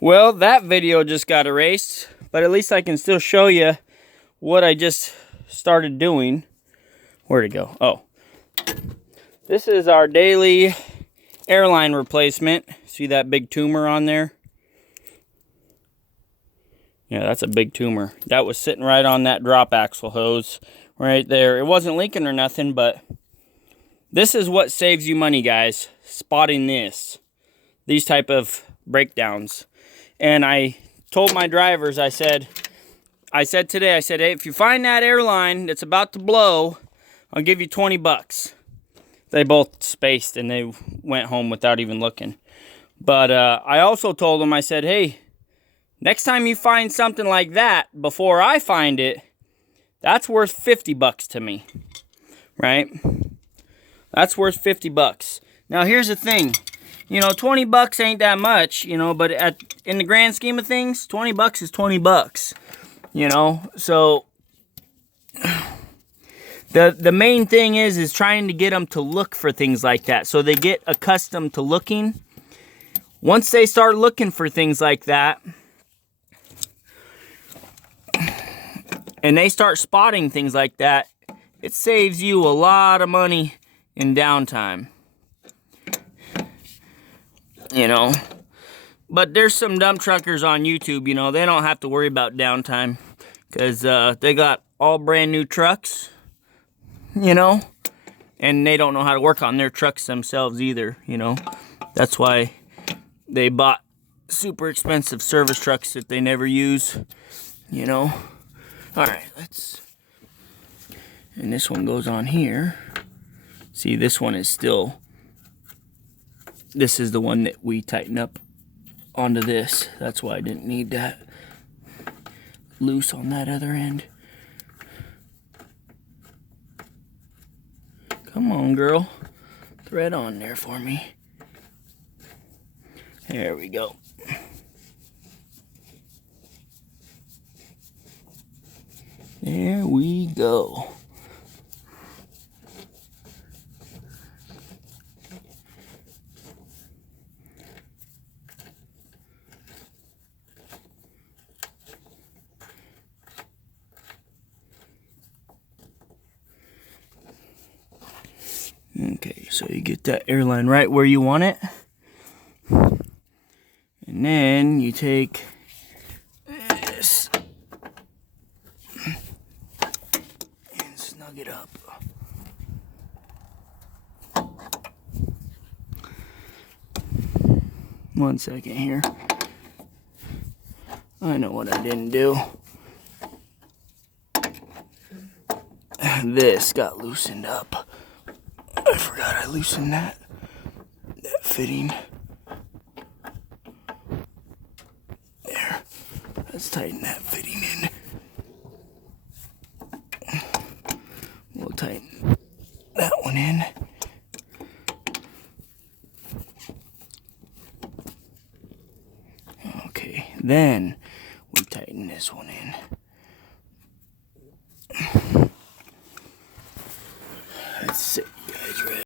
Well, that video just got erased, but at least I can still show you what I just started doing. Where'd it go? Oh. This is our daily airline replacement. See that big tumor on there? Yeah, that's a big tumor. That was sitting right on that drop axle hose right there. It wasn't leaking or nothing, but this is what saves you money, guys. Spotting these type of breakdowns. And I told my drivers, I said today, hey, if you find that airline that's about to blow, I'll give you 20 bucks. They both spaced and they went home without even looking. But I also told them, I said, hey, next time you find something like that, before I find it, that's worth 50 bucks to me, right? That's worth 50 bucks. Now, here's the thing. You know, 20 bucks ain't that much, you know, but in the grand scheme of things, 20 bucks is 20 bucks, you know? So, the main thing is trying to get them to look for things like that. So they get accustomed to looking. Once they start looking for things like that, and they start spotting things like that, it saves you a lot of money in downtime. You know, but there's some dump truckers on YouTube, you know, they don't have to worry about downtime because they got all brand new trucks, you know, and they don't know how to work on their trucks themselves either, you know. That's why they bought super expensive service trucks that they never use, you know. All right, and this one goes on here. See, this one is still, this is the one that we tighten up onto this. That's why I didn't need that loose on that other end. Come on, girl. Thread on there for me. There we go. There we go. Okay, so you get that airline right where you want it. And then you take this and snug it up. One second here. I know what I didn't do. This got loosened up. I forgot I loosened that fitting. There. Let's tighten that fitting in. We'll tighten that one in. Okay, then we tighten this one in. That's it, you guys ready?